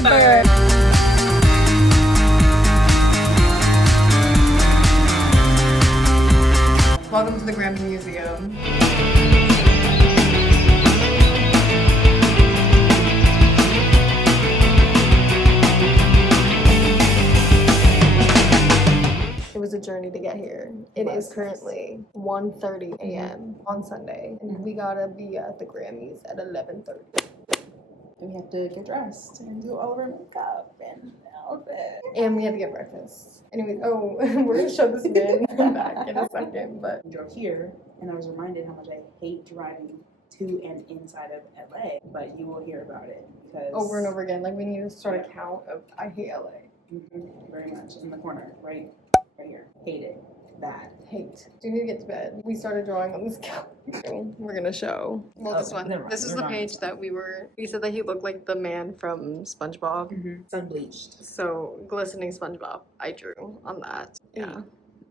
Bieber. Welcome to the Grammy Museum. It was a journey to get here. It is currently 1:30 a.m. on Sunday, and we gotta be at the Grammys at 11:30. We have to get dressed and do all of our makeup and outfit. And we have to get breakfast. Anyways, oh, we're gonna show this man back in a second, but We drove here, and I was reminded how much I hate driving to and inside of LA, but you will hear about it because over and over again, like we need to start a count of I hate LA. Very much in the corner, right here. Hate it. Bad. Hate. Do need to get to bed. We started drawing on this couch. We're gonna show. Well, this one. This is the page that we said that he looked like the man from SpongeBob. Sun bleached. So glistening SpongeBob. I drew on that. Yeah.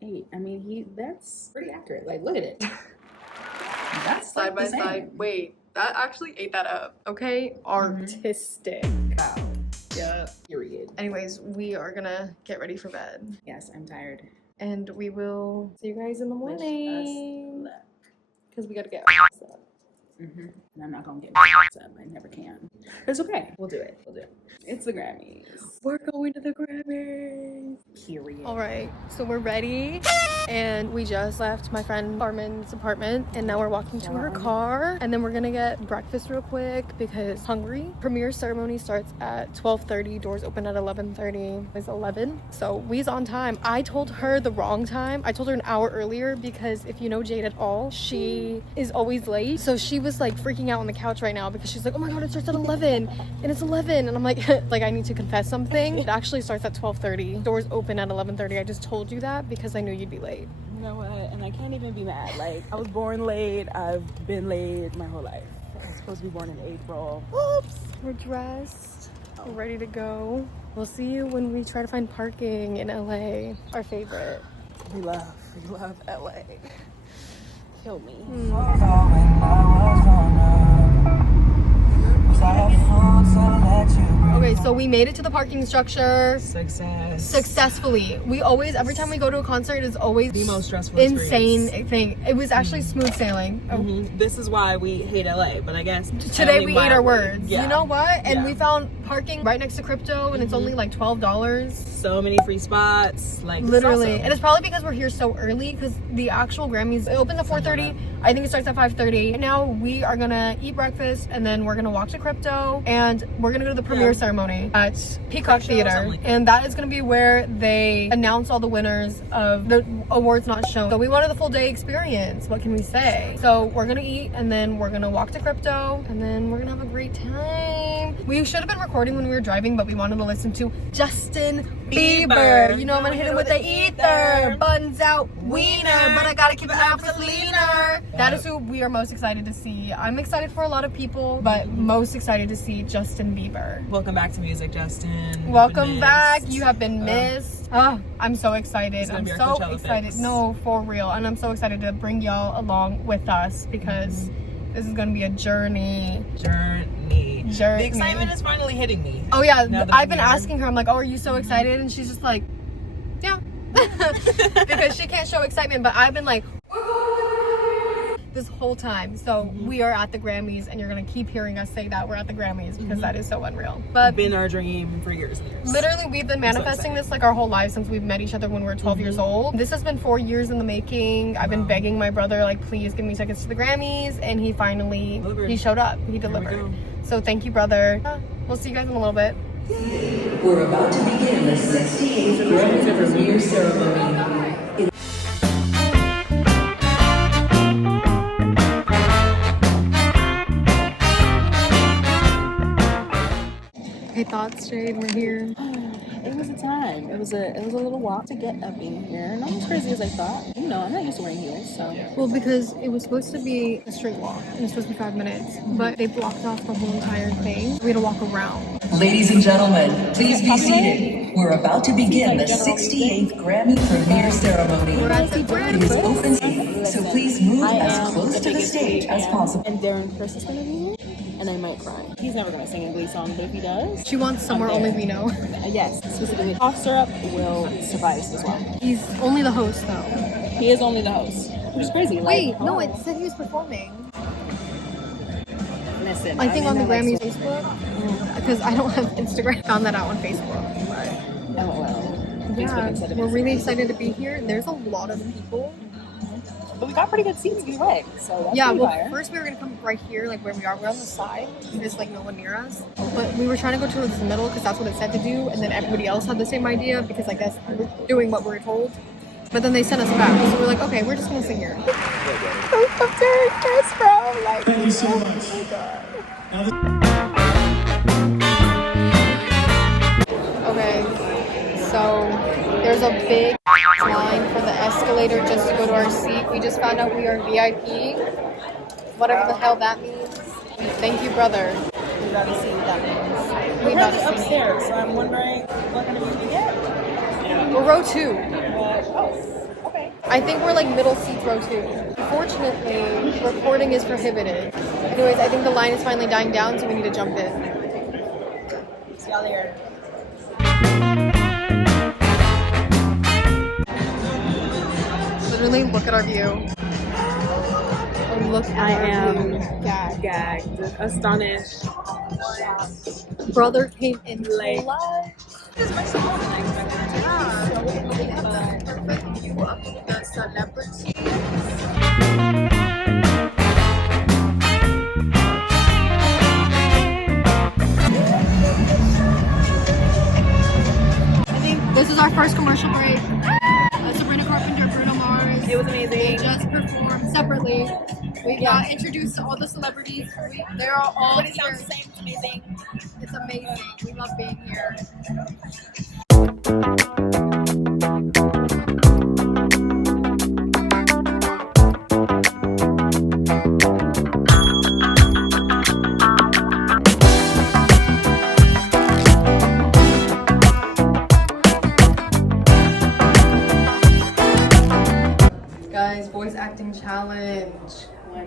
8. I mean, that's pretty accurate. Like, look at it. That's side by the same. side. Wait, that actually ate that up. Okay, artistic. Wow. Yeah. Period. Anyways, we are gonna get ready for bed, Yes, I'm tired. and we will see you guys in the Wish us morning. luck. Because we gotta get up. And I'm not gonna get my up. I never can. It's okay. We'll do it. It's the Grammys. We're going to the Grammys. Period. All right, so we're ready, and we just left my friend Armin's apartment, and now we're walking to her car, and then we're gonna get breakfast real quick because hungry. Premiere ceremony starts at 12:30. Doors open at 11:30. It's 11, so we's on time. I told her the wrong time. I told her an hour earlier because if you know Jade at all, she is always late. So she was like freaking out on the couch right now because she's like, oh my god, it starts at 11, and it's 11, and I'm like, like I need to confess something. It actually starts at 12:30. Doors open at 11:30. I just told you that because I knew you'd be late. You know what? And I can't even be mad. Like, I was born late. I've been late my whole life. I was supposed to be born in April. Oops. We're dressed. We're ready to go. We'll see you when we try to find parking in LA. Our favorite. We love LA. Kill me. Okay, so we made it to the parking structure successfully. We always, every time we go to a concert, it's always The most stressful insane experience. thing. It was actually smooth sailing. This is why we hate LA, but I guess Today we ate our words. Yeah. You know what? And Yeah. we found parking right next to Crypto, and it's only like $12. So many free spots, like Literally. awesome. And it's probably because we're here so early, because the actual Grammys, it opens at 4:30. I think it starts at 5:30. Now we are gonna eat breakfast, and then we're gonna walk to Crypto, and we're gonna go to the premiere ceremony at Peacock Theater. And that is gonna be where they announce all the winners of the awards not shown. So we wanted the full day experience. What can we say? So we're gonna eat, and then we're gonna walk to Crypto, and then we're gonna have a great time. We should have been recording when we were driving, but we wanted to listen to Justin Bieber. You know I'm gonna hit him with the ether. Buns out, wiener, but I gotta keep it out for leaner. That is who we are most excited to see. I'm excited for a lot of people, but most excited to see Justin Bieber. Welcome back to music, Justin. Welcome back. You have been missed. Oh, I'm so excited. I'm be our so Coachella excited. fix. No, for real. And I'm so excited to bring y'all along with us because this is gonna be a journey. Journey. The excitement is finally hitting me. Oh yeah, Now that I've I'm been here. asking her, I'm like, oh, are you so excited? And she's just like, yeah. Because she can't show excitement, but I've been like, this whole time. So we are at the Grammys, and you're gonna keep hearing us say that we're at the Grammys because that is so unreal. But Been our dream for years and years. literally, we've been manifesting this like our whole lives since we've met each other when we were 12 years old. This has been 4 years in the making. I've been begging my brother, like, please give me tickets to the Grammys, and he finally Delivered. he showed up. He delivered. So thank you, brother. We'll see you guys in a little bit. We're about to begin the 68th Grammy Premiere Ceremony. Hey, thoughts, Jade. We're here. It was a time. It was a little walk to get up in here. Not as crazy as I thought. You know, I'm not used to wearing heels, so. Well, because it was supposed to be a straight walk, and it's supposed to be 5 minutes, but they blocked off the whole entire thing. We had to walk around. Ladies and gentlemen, please be seated. We're about to begin the 68th Grammy Premiere Ceremony. We're at the It is Grammys. open seating, so please move as close to the stage as possible. And Darren Chris is gonna be here. and I might cry. He's never gonna sing a Glee song, but if he does, She wants Somewhere Only We Know. yes, specifically cough syrup will suffice as well. He's only the host though. He is only the host, which is crazy. Wait, Like, no, it said he was performing. listen, I think I'm on the in that, Grammys like, Facebook, because I don't have Instagram. Found that out on Facebook. oh well. Facebook instead of We're really Instagram. excited to be here. There's a lot of people. But we got pretty good seats either way, so that's Yeah, pretty well, fire. first we were gonna come right here, like where we are. We're on the side. There's like no one near us. But we were trying to go towards the middle because that's what it said to do. And then everybody else had the same idea because I guess we were doing what we were told. But then they sent us back. So we're like, okay, we're just gonna sing here. I'm very pissed, bro. Like, Thank you so much. Okay, so there's a big line for the escalator just to go to our seat. We just found out we are VIP, whatever the hell that means. Thank you, brother. we got to see what that means. We We're about currently to see. upstairs, so I'm wondering what kind of view we get. We're row 2. Oh, okay. I think we're like middle seats, row 2. Unfortunately, recording is prohibited. Anyways, I think the line is finally dying down, so we need to jump in. See y'all later. Literally, look at our view. Look at I our am view. gagged, astonished. Brother came in Like- clutch. The celebrity. I think this is our first commercial break. Sabrina Carpenter, Bruno Mars. It was They amazing. just performed separately. We got introduced to all the celebrities. They're all But it here. sounds the same. It's amazing. It's amazing. We love being here. Guys, voice acting challenge.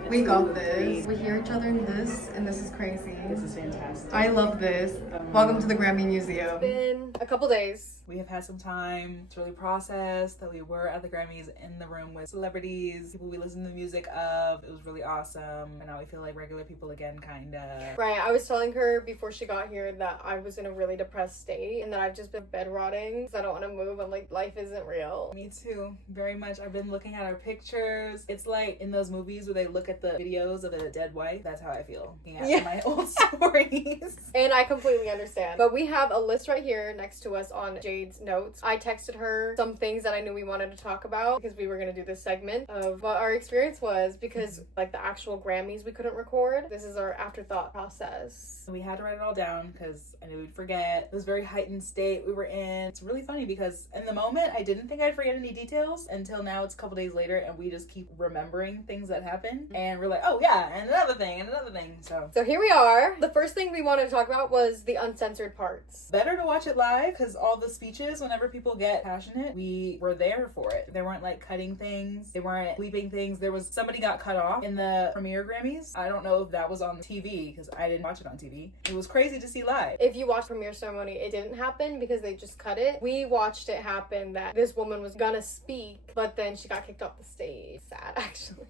We got this. We hear each other in this, and this is crazy. This is fantastic. I love this. Welcome to the Grammy Museum. Been a couple days. We have had some time to really process that we were at the Grammys in the room with celebrities, people we listen to the music of. It was really awesome. And now we feel like regular people again, kinda. Right, I was telling her before she got here that I was in a really depressed state and that I've just been bed rotting because I don't want to move. I'm like, life isn't real. Me too, very much. I've been looking at our pictures. It's like in those movies where they look at the videos of a dead wife. That's how I feel. Yeah, my old stories. And I completely understand. But we have a list right here next to us on Jade's notes. I texted her some things that I knew we wanted to talk about because we were going to do this segment of what our experience was because like the actual Grammys we couldn't record. This is our afterthought process. We had to write it all down because I knew we'd forget. It was a very heightened state we were in. It's really funny because in the moment I didn't think I'd forget any details until now it's a couple days later and we just keep remembering things that happened and we're like, oh yeah, and another thing and another thing. So here we are. The first thing we wanted to talk about was the uncensored parts. better to watch it live because all the speeches, whenever people get passionate, we were there for it. They weren't like cutting things, they weren't bleeping things. There was somebody got cut off in the premiere Grammys. I don't know if that was on TV because I didn't watch it on TV. It was crazy to see live. If you watch premiere ceremony, it didn't happen because they just cut it. We watched it happen that this woman was gonna speak, but then she got kicked off the stage. Sad, actually.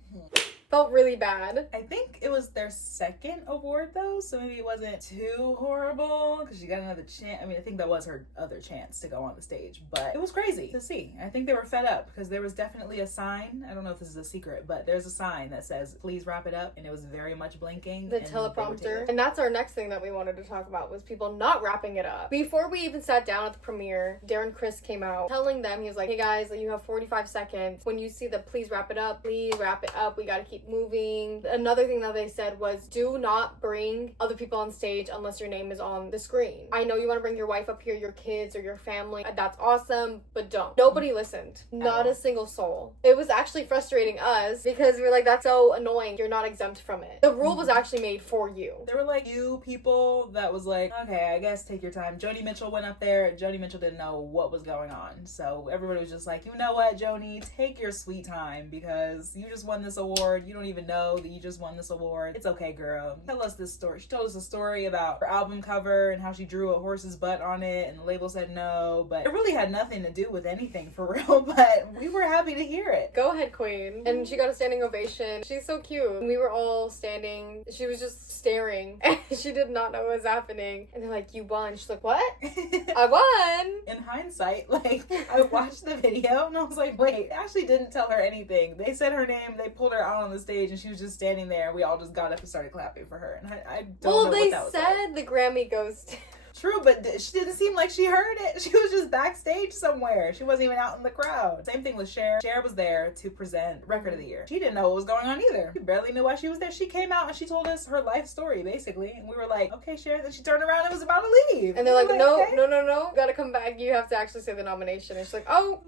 Felt really bad. I think it was their second award though, so maybe it wasn't too horrible because she got another chance. I mean, I think that was her other chance to go on the stage, but it was crazy to see. I think they were fed up because there was definitely a sign. I don't know if this is a secret, but there's a sign that says, please wrap it up, and it was very much blinking. The and they would take teleprompter. it. And that's our next thing that we wanted to talk about was people not wrapping it up. Before we even sat down at the premiere, Darren Criss came out telling them, he was like, hey guys, you have 45 seconds. When you see the please wrap it up, please wrap it up. We gotta keep moving. Another thing that they said was do not bring other people on stage unless your name is on the screen. I know you want to bring your wife up here, your kids or your family. That's awesome, but don't. Nobody listened. Not a single soul. It was actually frustrating us because we were like, that's so annoying. You're not exempt from it. The rule was actually made for you. There were like you people that was like, okay, I guess take your time. Joni Mitchell went up there. Joni Mitchell didn't know what was going on. So everybody was just like, you know what, Joni, take your sweet time because you just won this award. award. You don't even know that you just won this award. It's okay, girl. Tell us this story. She told us a story about her album cover and how she drew a horse's butt on it and the label said no, but it really had nothing to do with anything for real, but we were happy to hear it. Go ahead, queen. And she got a standing ovation. She's so cute. We were all standing. She was just staring and she did not know what was happening. And they're like, you won. She's like, what? I won. In hindsight, like, I watched the video and I was like, wait, Ashley didn't tell her anything. They said her name, they pulled her out on the stage, and she was just standing there, and we all just got up and started clapping for her. And I don't know what that was like. Well, they said the Grammy goes to... True, but she didn't seem like she heard it. She was just backstage somewhere. She wasn't even out in the crowd. Same thing with Cher. Cher was there to present Record of the Year. She didn't know what was going on either. She barely knew why she was there. She came out and she told us her life story, basically. And we were like, okay, Cher. Then she turned around and was about to leave. And they're like, no, okay. no. You gotta come back. You have to actually say the nomination. And she's like, oh,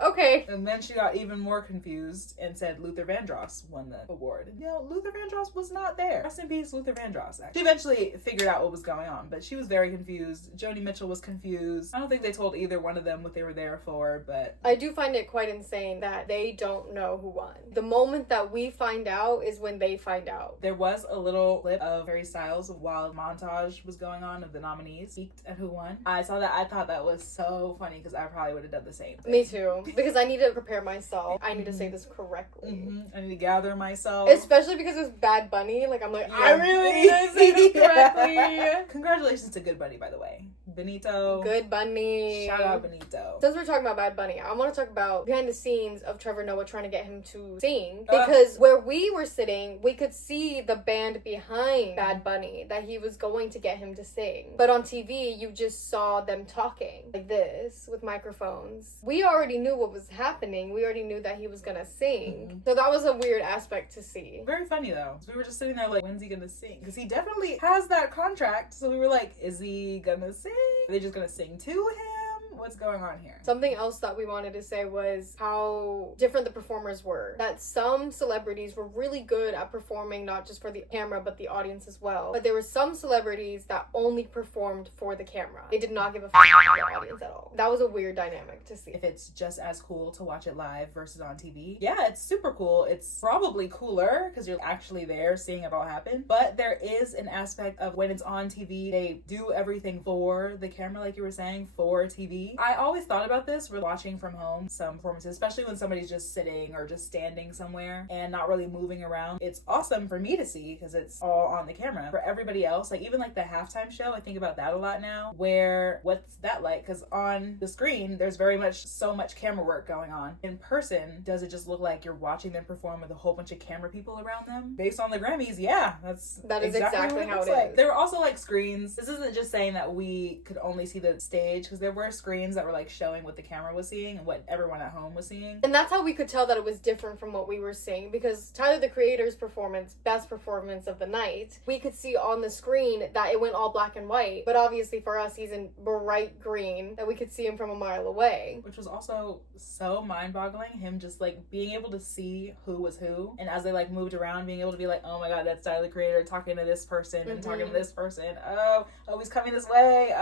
okay. And then she got even more confused and said Luther Vandross won the award. You know, Luther Vandross was not there. Rest in peace, Luther Vandross, actually. She eventually figured out what was going on, but she was very confused. Joni Mitchell was confused. I don't think they told either one of them what they were there for, but... I do find it quite insane that they don't know who won. The moment that we find out is when they find out. There was a little clip of Harry Styles while montage was going on of the nominees, peeked at who won. I saw that. I thought that was so funny because I probably would have done the same thing. Me too. Because I need to prepare myself. I need to say this correctly. I need to gather myself. Especially because it's Bad Bunny. Like, I'm like, I really need to say this correctly. Congratulations to Good Bunny, by the way. Benito. Good Bunny. Shout out Benito. Since we're talking about Bad Bunny, I want to talk about behind the scenes of Trevor Noah trying to get him to sing. Because where we were sitting, we could see the band behind Bad Bunny that he was going to get him to sing. But on TV, you just saw them talking like this with microphones. We already knew what was happening. We already knew that he was gonna sing. So that was a weird aspect to see. Very funny though. So we were just sitting there like, when's he gonna sing? Because he definitely has that contract. So we were like, is he gonna sing? Are they just gonna sing to him? What's going on here? Something else that we wanted to say was how different the performers were. That some celebrities were really good at performing, not just for the camera, but the audience as well. But there were some celebrities that only performed for the camera. They did not give a fuck about the audience at all. That was a weird dynamic to see. If it's just as cool to watch it live versus on TV, yeah, it's super cool. It's probably cooler because you're actually there seeing it all happen. But there is an aspect of when it's on TV, they do everything for the camera, like you were saying, for TV. I always thought about this with watching from home some performances, especially when somebody's just sitting or just standing somewhere and not really moving around. It's awesome for me to see because it's all on the camera. For everybody else, like even like the halftime show, I think about that a lot now, where what's that like? Because on the screen, there's very much so much camera work going on. In person, does it just look like you're watching them perform with a whole bunch of camera people around them? Based on the Grammys, yeah, that is exactly how it like. is. There were also like screens. This isn't just saying that we could only see the stage, because there were screens that were like showing what the camera was seeing and what everyone at home was seeing. And that's how we could tell that it was different from what we were seeing, because Tyler the Creator's performance, best performance of the night, we could see on the screen that it went all black and white, but obviously for us he's in bright green that we could see him from a mile away. Which was also so mind-boggling, him just like being able to see who was who, and as they like moved around, being able to be like, oh my god, that's Tyler the Creator talking to this person and talking to this person, oh he's coming this way,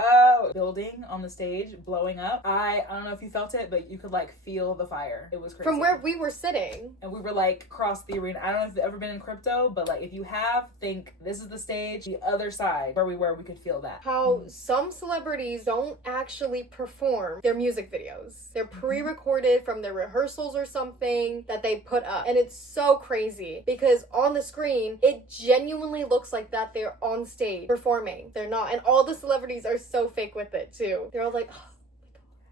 building on the stage, blowing up. I don't know if you felt it, but you could like feel the fire. It was crazy. From where we were sitting. And we were like across the arena. I don't know if you've ever been in crypto, but like if you have, think this is the stage, the other side where we were, we could feel that. How some celebrities don't actually perform their music videos. They're pre-recorded from their rehearsals or something that they put up. And it's so crazy because on the screen, it genuinely looks like that they're on stage performing. They're not. And all the celebrities are so fake with it too. They're all like, oh.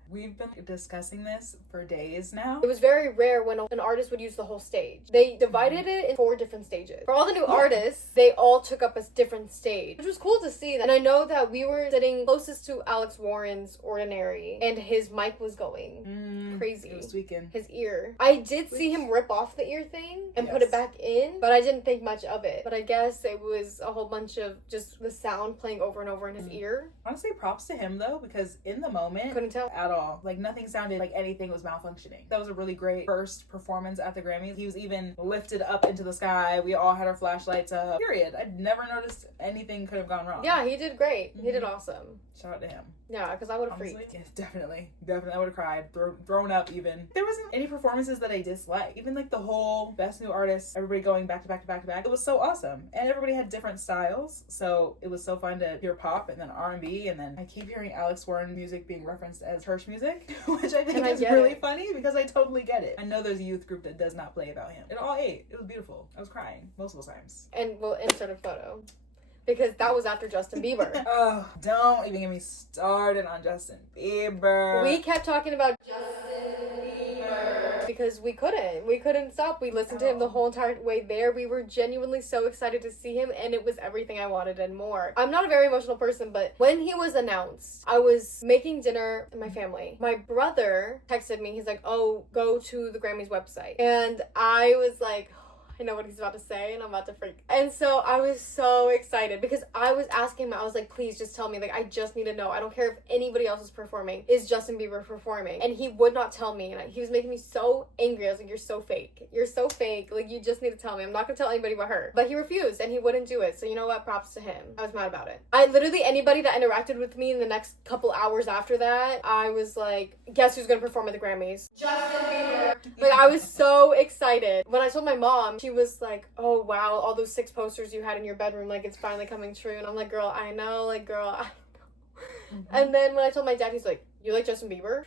We've been discussing this for days now. It was very rare when an artist would use the whole stage. They divided it in 4 different stages. For all the new artists, they all took up a different stage, which was cool to see. And I know that we were sitting closest to Alex Warren's Ordinary, and his mic was going crazy. It was tweaking. His ear. I did see him rip off the ear thing and put it back in, but I didn't think much of it. But I guess it was a whole bunch of just the sound playing over and over in his ear. Honestly, props to him though, because in the moment, Couldn't tell at all. Like, nothing sounded like anything was malfunctioning. That was a really great first performance at the Grammys. He was even lifted up into the sky. We all had our flashlights up. Period. I'd never noticed anything could have gone wrong. Yeah, he did great. He did awesome. Shout out to him. Yeah, because I would have freaked. Yes, definitely. I would have cried. Thrown up even. There wasn't any performances that I disliked. Even like the whole Best New Artist, everybody going back to back to back to back. It was so awesome. And everybody had different styles. So it was so fun to hear pop and then R&B. And then I keep hearing Alex Warren music being referenced as church music, which I think is really funny because I totally get it. I know there's a youth group that does not play about him. It all ate. It was beautiful. I was crying multiple times. And we'll insert a photo. Because that was after Justin Bieber. Oh, don't even get me started on Justin Bieber. We kept talking about Justin Bieber. Because we couldn't stop. We listened to him the whole entire way there. We were genuinely so excited to see him, and it was everything I wanted and more. I'm not a very emotional person, but when he was announced, I was making dinner with my family. My brother texted me. He's like, oh, go to the Grammys website. And I was like, I know what he's about to say, and I'm about to freak. And so I was so excited because I was asking him, I was like, please just tell me. Like, I just need to know. I don't care if anybody else is performing. Is Justin Bieber performing? And he would not tell me. And he was making me so angry. I was like, you're so fake. You're so fake. Like, you just need to tell me. I'm not going to tell anybody but her. But he refused, and he wouldn't do it. So you know what? Props to him. I was mad about it. Anybody that interacted with me in the next couple hours after that, I was like, guess who's going to perform at the Grammys? Justin Bieber. Like, I was so excited. When I told my mom, she was like, oh wow, all those 6 posters you had in your bedroom, like, it's finally coming true. And I'm like, girl, I know. And then when I told my dad, he's like, you like Justin Bieber?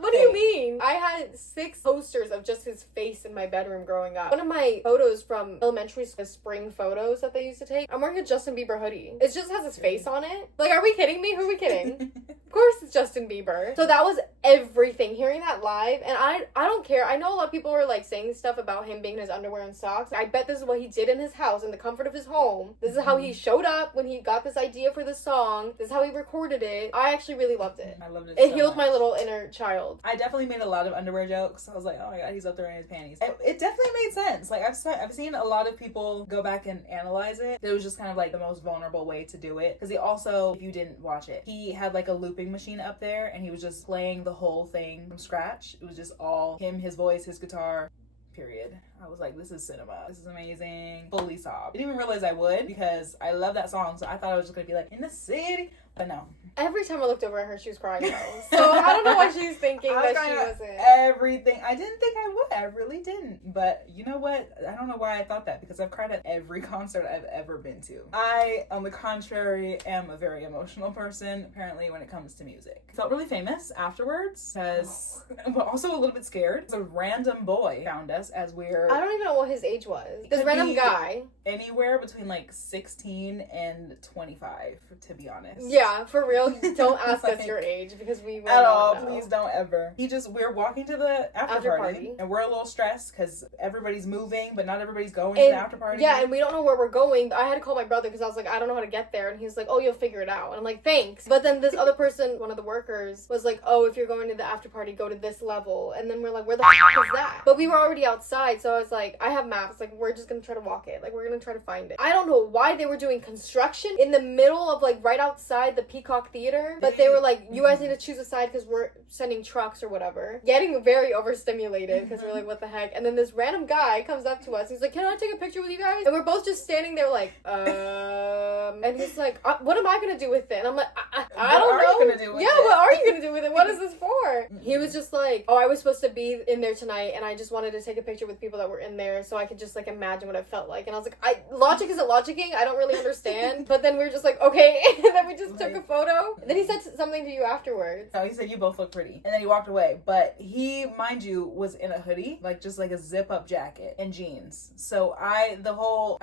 What do you mean? I had 6 posters of just his face in my bedroom growing up. One of my photos from elementary school, spring photos that they used to take, I'm wearing a Justin Bieber hoodie. It just has his face on it. Like, are we kidding me? Who are we kidding? Of course it's Justin Bieber. So that was everything. Hearing that live, and I don't care. I know a lot of people were like saying stuff about him being in his underwear and socks. I bet this is what he did in his house, in the comfort of his home. This is how he showed up when he got this idea for the song. This is how he recorded it. I actually really loved it. I loved it. It healed my little inner child. I definitely made a lot of underwear jokes. I was like, oh my god, he's up there in his panties. It definitely made sense. Like, I've seen a lot of people go back and analyze it. It was just kind of like the most vulnerable way to do it. Because he also, if you didn't watch it, he had like a looping machine up there, and he was just playing the whole thing from scratch. It was just all him, his voice, his guitar. Period. I was like, this is cinema. This is amazing. Fully sobbed. I didn't even realize I would because I love that song. So I thought I was just gonna be like, in the city. But no. Every time I looked over at her, she was crying though. So I don't know why she was thinking that she wasn't. Everything. I didn't think I would. I really didn't. But you know what? I don't know why I thought that because I've cried at every concert I've ever been to. I, on the contrary, am a very emotional person, apparently, when it comes to music. Felt really famous afterwards because, but also a little bit scared. A random boy found us as we're... I don't even know what his age was. This random guy. Anywhere between like 16 and 25, to be honest. Yeah, for real. Don't ask us your age because we will at all. know. Please don't ever. We're walking to the after party and we're a little stressed because everybody's moving, but not everybody's going to the after party. Yeah, and we don't know where we're going. I had to call my brother because I was like, I don't know how to get there, and he was like, oh, you'll figure it out. And I'm like, thanks. But then this other person, one of the workers, was like, oh, if you're going to the after party, go to this level. And then we're like, where the f*** is that? But we were already outside, so I was like, I have maps. Like, we're just gonna try to walk it. Like, we're gonna try to find it. I don't know why they were doing construction in the middle of like right outside the Peacock Theater, but they were like, you guys need to choose a side because we're sending trucks or whatever. Getting very overstimulated because we're like, what the heck? And then this random guy comes up to us. He's like, can I take a picture with you guys? And we're both just standing there like, and he's like, what am I gonna do with it? And I'm like, I don't know. What are you gonna do with it? Yeah, what are you gonna do with it? What is this for? He was just like, oh, I was supposed to be in there tonight, and I just wanted to take a picture with people that were in there so I could just like imagine what it felt like. And I was like, logic isn't logicking. I don't really understand. But then we were just like, okay. And then we just took a photo. And then he said something to you afterwards. No, he said you both look pretty. And then he walked away. But he, mind you, was in a hoodie, like just like a zip-up jacket and jeans. So I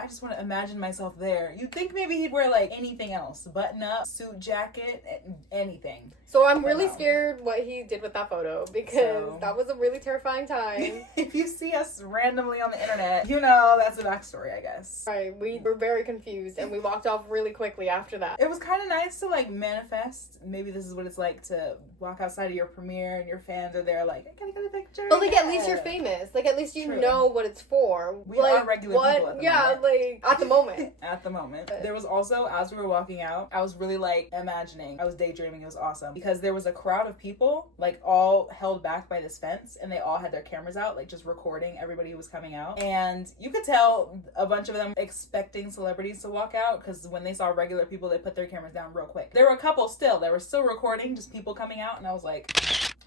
just want to imagine myself there. You'd think maybe he'd wear like anything else. Button-up, suit jacket, anything. So I'm really scared what he did with that photo because that was a really terrifying time. If you see us randomly on the internet, you know that's the backstory, I guess. Right, we were very confused and we walked off really quickly after that. It was kind of nice to like manifest. Maybe this is what it's like to walk outside of your premiere and your fans are there like, I gotta get a picture. But like at least you're famous. Like at least you True. know what it's for. We like, are regular people at the moment. like at the moment. At the moment. There was also, as we were walking out, I was really like imagining, I was daydreaming, it was awesome. Because there was a crowd of people, like all held back by this fence, and they all had their cameras out, like just recording everybody who was coming out. And you could tell a bunch of them expecting celebrities to walk out, because when they saw regular people, they put their cameras down real quick. There were a couple still, they were still recording, just people coming out, and I was like,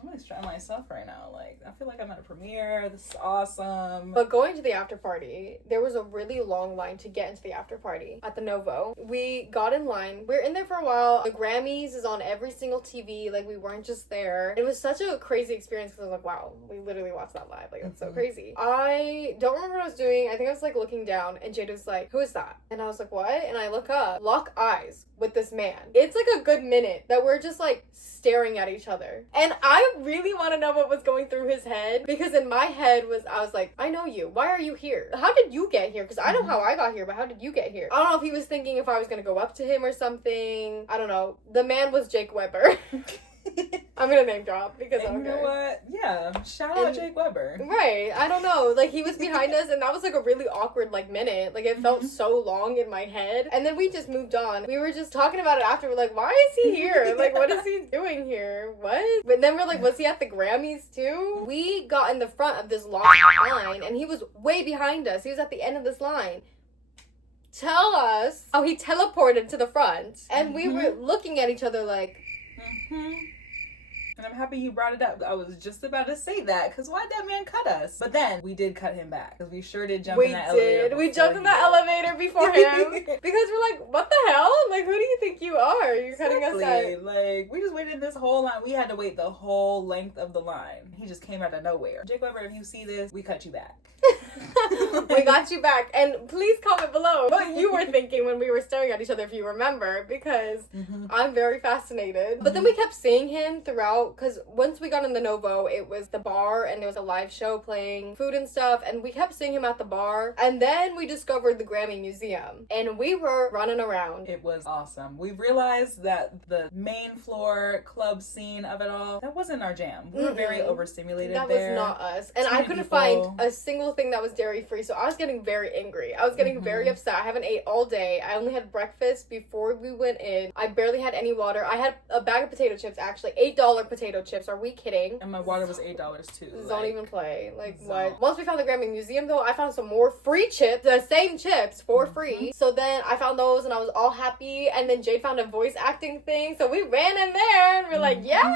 I'm gonna try myself right now. Like, I feel like I'm at a premiere. This is awesome. But going to the after party, there was a really long line to get into the after party at the Novo. We got in line. We were in there for a while. The Grammys is on every single TV. Like, we weren't just there. It was such a crazy experience because I was like, wow, we literally watched that live. Like, it's so crazy. I don't remember what I was doing. I think I was like looking down, and Jada was like, who is that? And I was like, what? And I look up, lock eyes with this man. It's like a good minute that we're just like staring at each other. And I really want to know what was going through his head, because in my head I was like, I know you. Why are you here? How did you get here? Because I know how I got here, but how did you get here? I don't know if he was thinking if I was going to go up to him or something. I don't know. The man was Jake Weber. I'm gonna name drop because and you know what? Yeah, shout out Jake Weber. Right, I don't know. Like, he was behind us, and that was like a really awkward like minute. Like, it felt so long in my head. And then we just moved on. We were just talking about it after. We're like, why is he here? Like, what is he doing here? What? But then we're like, was he at the Grammys too? We got in the front of this long line, and he was way behind us. He was at the end of this line. Tell us how he teleported to the front, and we were looking at each other like. And I'm happy you brought it up. I was just about to say that, because why'd that man cut us? But then we did cut him back, because we sure did jump in that elevator. We jumped in that elevator before him. Because we're like, what the hell? Like, who do you think you are? You're cutting us out. Like, we just waited this whole line. We had to wait the whole length of the line. He just came out of nowhere. Jake Weber, if you see this, we cut you back. We got you back. And please comment below what you were thinking when we were staring at each other, if you remember, because I'm very fascinated. But then we kept seeing him throughout, because once we got in the Novo, it was the bar and there was a live show playing food and stuff, and we kept seeing him at the bar. And then we discovered the Grammy Museum, and we were running around. It was awesome. We realized that the main floor club scene of it all, that wasn't our jam. We were very overstimulated that there. Was not us. And I couldn't find a single thing that was dairy free, so I was getting very angry. I was getting very upset. I haven't ate all day. I only had breakfast before we went in. I barely had any water. I had a bag of potato chips, actually. $8 potato chips. Are we kidding? And my water was $8 too. Don't even play. Like, what? Once we found the Grammy Museum, though, I found some more free chips. The same chips for free. So then I found those and I was all happy. And then Jade found a voice acting thing. So we ran in there and we're like, yes!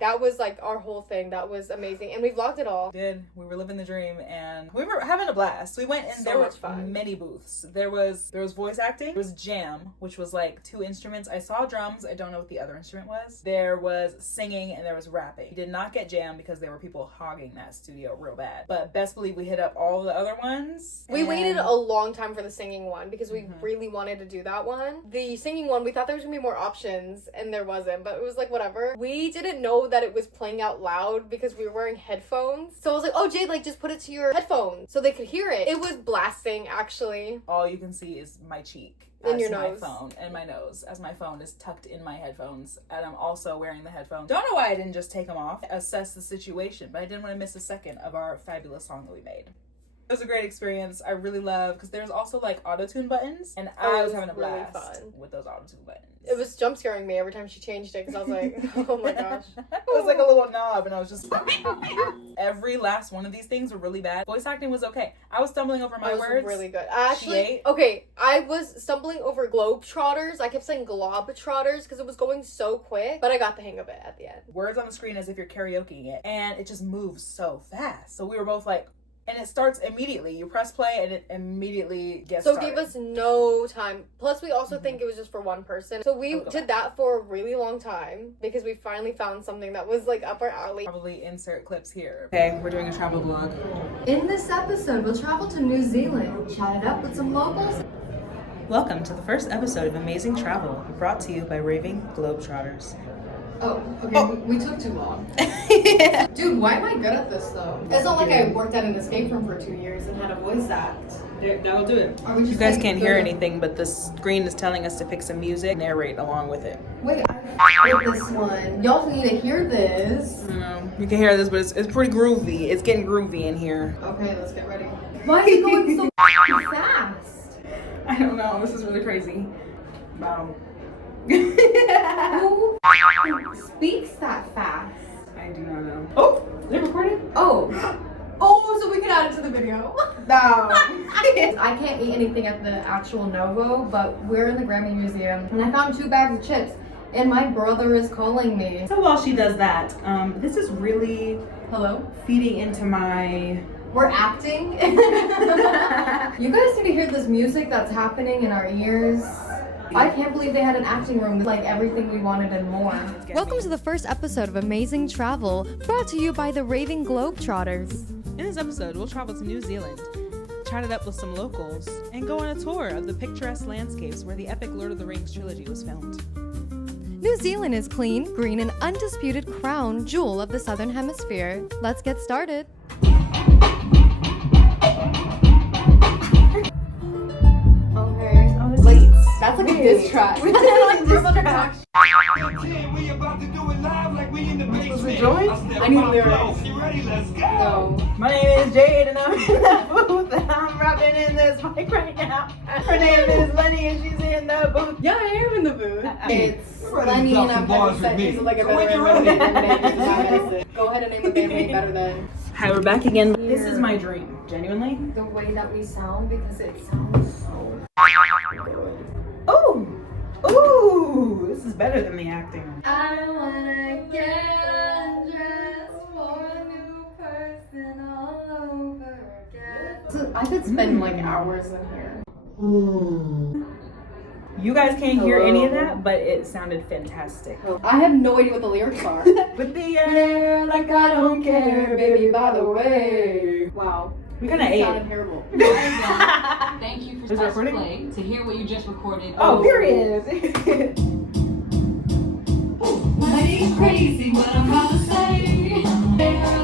That was like our whole thing. That was amazing. And we vlogged it all. We were living the dream and we were having a blast. We went and there were many booths. There was voice acting. There was jam, which was like 2 instruments. I saw drums. I don't know what the other instrument was. There was singing and there was rapping. We did not get jam because there were people hogging that studio real bad. But best believe we hit up all the other ones. We waited a long time for the singing one because we really wanted to do that one. The singing one, we thought there was gonna be more options and there wasn't, but it was like whatever. We didn't know that it was playing out loud because we were wearing headphones. So I was like, oh Jade, like just put it to your headphones so they could hear it. It was blasting actually. All you can see is my cheek. In your nose. My phone and my nose, as my phone is tucked in my headphones, and I'm also wearing the headphones. Don't know why I didn't just take them off, assess the situation, but I didn't want to miss a second of our fabulous song that we made. It was a great experience. I really love, because there's also like auto-tune buttons, and I was having a blast with those auto-tune buttons. It was jump scaring me every time she changed it, because I was like, oh my gosh. It was like a little knob, and I was just every last one of these things were really bad. Voice acting was okay. I was stumbling over my words. Really good. Actually, okay, I was stumbling over globetrotters. I kept saying globetrotters because it was going so quick, but I got the hang of it at the end. Words on the screen as if you're karaokeing it, and it just moves so fast. So we were both like, and it starts immediately. You press play and it immediately gets started. So it gave us no time. Plus, we also think it was just for one person. So we did that for a really long time because we finally found something that was like up our alley. Probably insert clips here. Okay, we're doing a travel vlog. In this episode, we'll travel to New Zealand, chat it up with some locals. Welcome to the first episode of Amazing Travel, brought to you by Raving Globetrotters. Oh, okay, we took too long. Yeah. Dude, why am I good at this though? It's not like I worked at an escape room for 2 years and had a voice act. That'll do it. Are we just You guys like, can't hear good? anything, but the screen is telling us to pick some music, narrate along with it. Wait, I heard this one. Y'all need to hear this. I don't know. You can hear this, but it's pretty groovy. It's getting groovy in here. Okay, let's get ready. Why is it going so fast? I don't know. This is really crazy. Wow. Who speaks that fast? I do not know. Oh, is it recorded? Oh. Oh, so we can add it to the video. No. I can't eat anything at the actual Novo, but we're in the Grammy Museum, and I found 2 bags of chips, and my brother is calling me. So while she does that, this is really Hello? feeding into my... We're acting. You guys need to hear this music that's happening in our ears. I can't believe they had an acting room with like everything we wanted and more. Welcome to the first episode of Amazing Travel, brought to you by the Raving Globetrotters. In this episode, we'll travel to New Zealand, chat it up with some locals, and go on a tour of the picturesque landscapes where the epic Lord of the Rings trilogy was filmed. New Zealand is clean, green, and undisputed crown jewel of the Southern Hemisphere. Let's get started. Okay. Oh, this is... That's like a diss track. We did We're about to talk We about to do it live like we in the basement. join? I need lyrics. You ready? Let's go. So, My name is Jade and I'm in the booth and I'm rapping in this mic right now. Her name is Lenny and she's in the booth. yeah, I am in the booth. It's Ready to Lenny drop and some I'm bars better with me. set. Like a So when better you're band ready. name. Go ahead and name a band name better than Hi, we're back again. This is my dream, genuinely. the way that we sound because it sounds so. Ooh, ooh, this is better than the acting. I wanna get undressed for a new person all over again. So I could spend like hours in here. You guys can't hear any of that, but it sounded fantastic. I have no idea what the lyrics are. With the air, like I don't care, baby, by the way. Wow. We kinda It ate. sounded terrible. Thank you for Is it press recording? play to hear what you just recorded. Oh, period. Crazy what I'm about to say.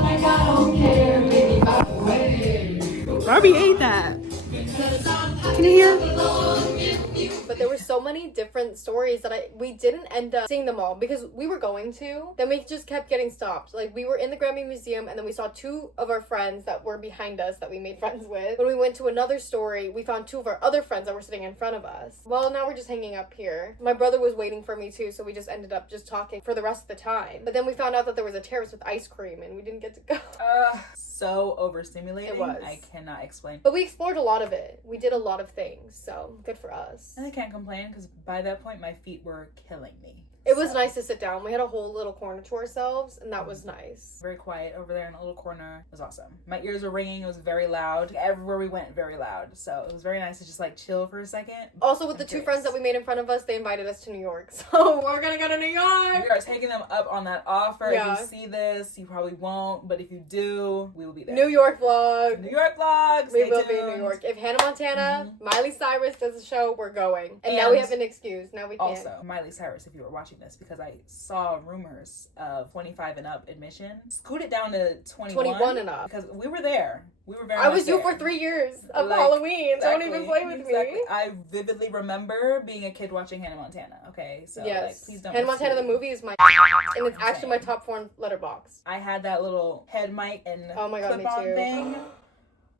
Like I don't care, baby, by the way. Barbie ate that. Can you hear? But there were so many different stories that we didn't end up seeing them all because we were going to. Then we just kept getting stopped. Like we were in the Grammy Museum and then we saw 2 of our friends that were behind us that we made friends with. When we went to another story, we found 2 of our other friends that were sitting in front of us. Well, now we're just hanging up here. My brother was waiting for me too, so we just ended up just talking for the rest of the time. But then we found out that there was a terrace with ice cream and we didn't get to go. So overstimulating. It was. I cannot explain. But we explored a lot of it. We did a lot of things, so good for us. And I can't complain because by that point my feet were killing me. It was So, nice to sit down. We had a whole little corner to ourselves, and that was nice. very quiet over there in a little corner. It was awesome. My ears were ringing. It was very loud. Everywhere we went, very loud. So it was very nice to just like chill for a second. Also, with the 2 friends that we made in front of us, they invited us to New York. So we're gonna go to New York! We are taking them up on that offer. Yeah. If you see this, you probably won't, but if you do, we will be there. New York vlog. New York vlogs. We Stay will be in tuned. New York. If Hannah Montana, Miley Cyrus does a show, we're going. And now And we have an excuse. Now we can't. Also, Miley Cyrus, if you were watching this, because I saw rumors of 25 and up admission. Scoot it down to 21 and up. Because we were there. We were very I much was you there. for 3 years of Like, Halloween. exactly, Don't even play with exactly. me. I vividly remember being a kid watching Hannah Montana. Okay, so Yes. like, please don't. Hannah Montana the mistreat me. movie is my and it's actually my top 4 letterbox. I had that little head mic and Oh my God, me clip-on too. thing.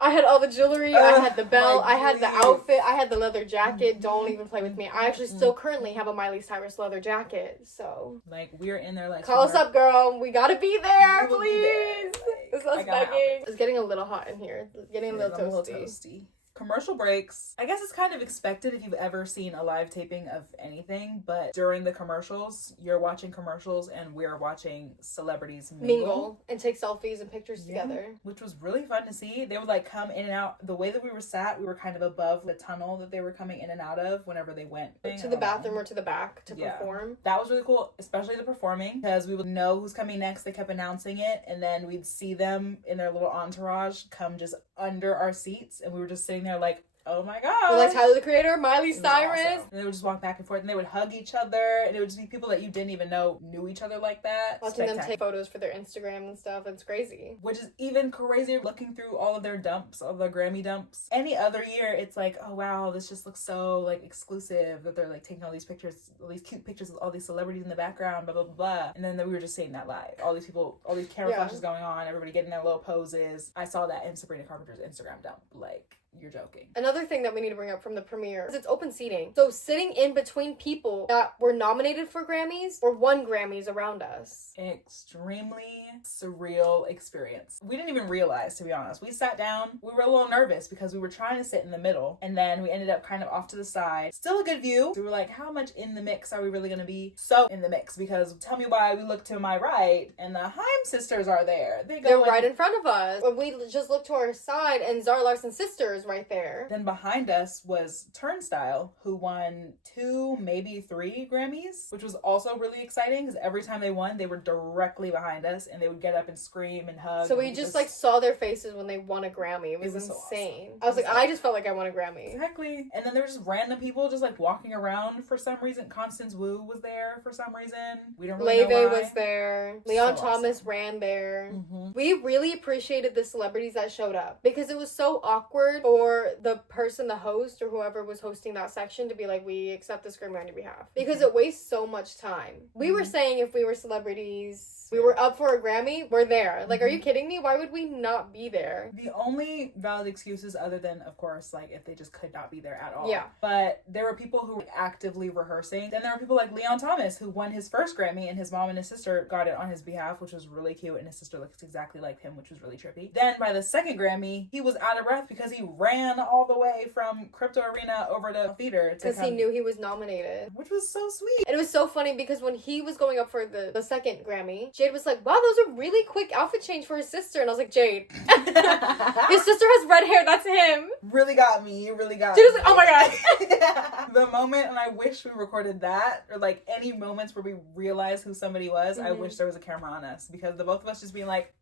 I had all the jewelry, I had the belt, my I had the grief. outfit, I had the leather jacket. Don't even play with me. I actually still currently have a Miley Cyrus leather jacket. So Like we're in there like. call us up, girl. We gotta be there, We will be there. please. It's I us got an begging. outfit. It's getting a little hot in here. It's getting a little I'm toasty. Commercial breaks. I guess it's kind of expected if you've ever seen a live taping of anything, but during the commercials, you're watching commercials and we're watching celebrities Mingle and take selfies and pictures Yeah, together. which was really fun to see. They would like come in and out. The way that we were sat, we were kind of above the tunnel that they were coming in and out of whenever they went To the bathroom or to the back to Yeah. perform. That was really cool, especially the performing, because we would know who's coming next. They kept announcing it, and then we'd see them in their little entourage come just under our seats, and we were just sitting there like, oh my god. Or like Tyler the Creator, Miley It was Cyrus. awesome. And they would just walk back and forth and they would hug each other and it would just be people that you didn't even know knew each other like that. Watching them take photos for their Instagram and stuff. It's crazy. Which is even crazier looking through all of their dumps, all the Grammy dumps. Any other year, it's like, oh wow, this just looks so like exclusive that they're like taking all these pictures, all these cute pictures with all these celebrities in the background, blah, blah, blah, blah. And then we were just seeing that live. All these people, all these camera flashes going on, everybody getting their little poses. I saw that in Sabrina Carpenter's Instagram dump. Like, you're joking. Another thing that we need to bring up from the premiere is it's open seating. So sitting in between people that were nominated for Grammys or won Grammys around us. Extremely surreal experience. We didn't even realize, to be honest. We sat down, we were a little nervous because we were trying to sit in the middle and then we ended up kind of off to the side. Still a good view. We were like, how much in the mix are we really gonna be? So in the mix, because tell me why we look to my right and the Haim sisters are there. They're right in front of us. When we just looked to our side and Zara Larson's sister is right there. Then behind us was Turnstile, who won 2, maybe 3 Grammys, which was also really exciting because every time they won, they were directly behind us and they would get up and scream and hug. So we just like saw their faces when they won a Grammy. It was insane. So awesome. I was like, I just felt like I won a Grammy. Exactly. And then there were just random people just like walking around for some reason. Constance Wu was there for some reason. We don't really know why. was there. Leon Thomas ran there. We really appreciated the celebrities that showed up because it was so awkward for the person, the host, or whoever was hosting that section to be like, we accept this Grammy on your behalf. Because it wastes so much time. We were saying if we were celebrities, we were up for a Grammy, we're there. Like, are you kidding me? Why would we not be there? The only valid excuses other than, of course, like if they just could not be there at all. Yeah. But there were people who were actively rehearsing. Then there were people like Leon Thomas who won his first Grammy and his mom and his sister got it on his behalf, which was really cute. And his sister looks exactly like him, which was really trippy. Then by the second Grammy, he was out of breath because he ran all the way from Crypto Arena over to theater because he knew he was nominated, which was so sweet. And it was so funny because when he was going up for the second Grammy, Jade was like, wow, those are really quick outfit change for his sister. And I was like, Jade, his sister has red hair, that's him. Really got me. You really got Jade me. was like, oh my god. The moment, and I wish we recorded that, or like any moments where we realized who somebody was, I wish there was a camera on us because the both of us just being like,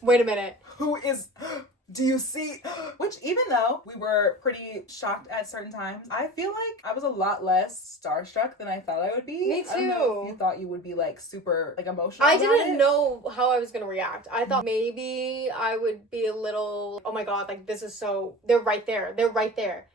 wait a minute, who is... Do you see? Which, even though we were pretty shocked at certain times, I feel like I was a lot less starstruck than I thought I would be. Me too. I don't know if you thought you would be like super like emotional. I didn't know how I was gonna react. I thought maybe I would be a little, oh my god, like this is so, they're right there. They're right there.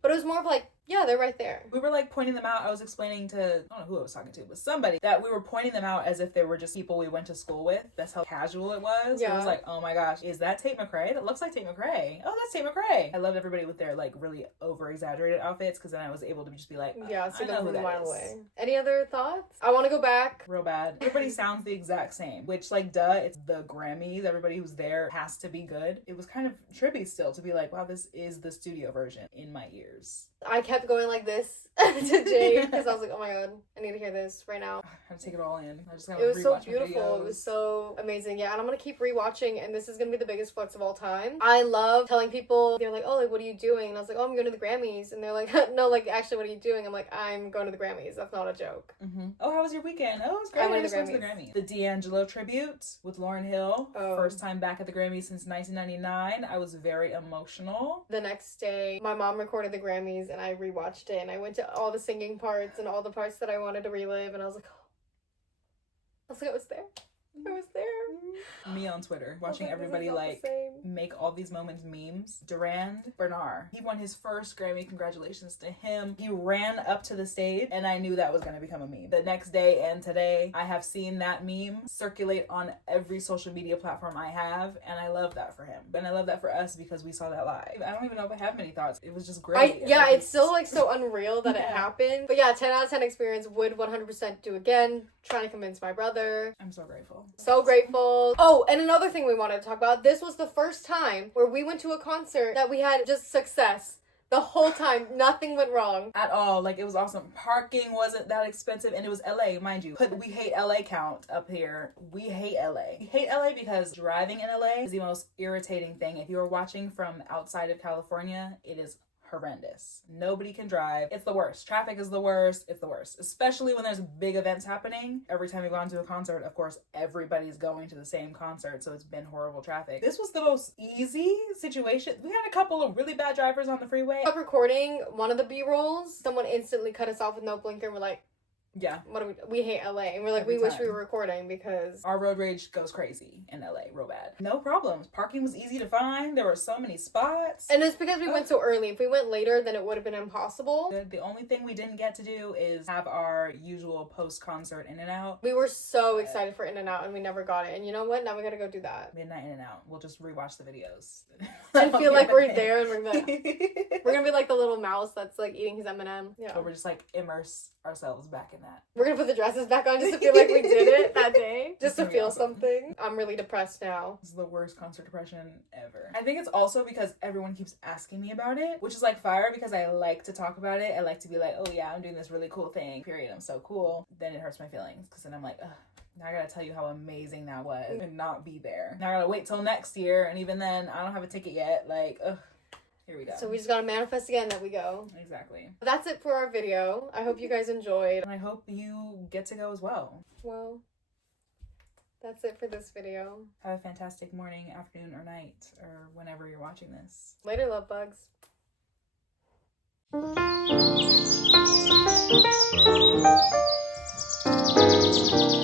But it was more of like, yeah, they're right there. We were like pointing them out. I was explaining to, I don't know who I was talking to, but somebody that we were pointing them out as if they were just people we went to school with. That's how casual it was. Yeah. It was like, oh my gosh, is that Tate McRae? That looks like Tate McRae. Oh, that's Tate McRae. I loved everybody with their like really over exaggerated outfits because then I was able to just be like, yeah, see them from a mile away. Is. Any other thoughts? I want to go back. Real bad. Everybody sounds the exact same, which like duh, it's the Grammys. Everybody who's there has to be good. It was kind of trippy still to be like, wow, this is the studio version in my ears. I kept going like this to Jade because I was like, oh my god, I need to hear this right now. I had to take it all in. I just gotta It was so rewatch beautiful. videos. It was so amazing. Yeah, and I'm gonna keep rewatching, and this is gonna be the biggest flex of all time. I love telling people, they're like, oh, like, what are you doing? And I was like, oh, I'm going to the Grammys. And they're like, no, like, actually, what are you doing? I'm like, I'm going to the Grammys. That's not a joke. Oh, how was your weekend? Oh, it was great. I just went to the Grammys. The D'Angelo tribute with Lauryn Hill. First time back at the Grammys since 1999. I was very emotional. The next day, my mom recorded the Grammys, and I rewatched it. And I went to all the singing parts and all the parts that I wanted to relive. And I was like, oh. I was there. I was there. Me on Twitter, watching everybody like make all these moments memes. Durand Bernard, he won his first Grammy. Congratulations to him. He ran up to the stage and I knew that was going to become a meme. The next day and today, I have seen that meme circulate on every social media platform I have, and I love that for him. And I love that for us because we saw that live. I don't even know if I have many thoughts. It was just great. It's still like so unreal that it happened. But yeah, 10 out of 10 experience, would 100% do again. Trying to convince my brother. I'm so grateful. So grateful. Oh, and another thing we wanted to talk about. This was the first time where we went to a concert that we had just success. The whole time, nothing went wrong. At all. Like, it was awesome. Parking wasn't that expensive, and it was LA, mind you. Put we hate LA count up here. We hate LA. We hate LA because driving in LA is the most irritating thing. If you are watching from outside of California, it is horrendous. Nobody can drive. It's the worst. Traffic is the worst. It's the worst, especially when there's big events happening. Every time we've gone to a concert, of course, everybody's going to the same concert, so it's been horrible traffic. This was the most easy situation. We had a couple of really bad drivers on the freeway. Up recording one of the B-rolls, someone instantly cut us off with no blinker. We're like, yeah, what do we hate LA, and we're like, Every we wish time. we were recording because Our road rage goes crazy in LA, real bad. No problems. Parking was easy to find. There were so many spots. and it's because we went so early. If we went later, then it would have been impossible. The only thing we didn't get to do is have our usual post-concert In-N-Out. We were so excited for In-N-Out and we never got it. And you know what? Now we gotta go do that. Midnight In-N-Out. We'll just rewatch the videos. And feel like we're there and we're gonna be like the little mouse that's like eating his M&M. Yeah. But we're just like immerse ourselves back in that. We're gonna put the dresses back on just to feel like we did it that day. Just to It's gonna be feel awesome. something. I'm really depressed now. This is the worst concert depression ever. I think it's also because everyone keeps asking me about it, which is like fire because I like to talk about it. I like to be like, oh yeah, I'm doing this really cool thing. Period. I'm so cool. Then it hurts my feelings because then I'm like, ugh. Now I gotta tell you how amazing that was and not be there. Now I gotta wait till next year, and even then, I don't have a ticket yet. Like, ugh. Here we go. So we just gotta manifest again that we go. Exactly. That's it for our video. I hope you guys enjoyed. And I hope you get to go as well. Well, that's it for this video. Have a fantastic morning, afternoon, or night, or whenever you're watching this. Later, love bugs. Thank you.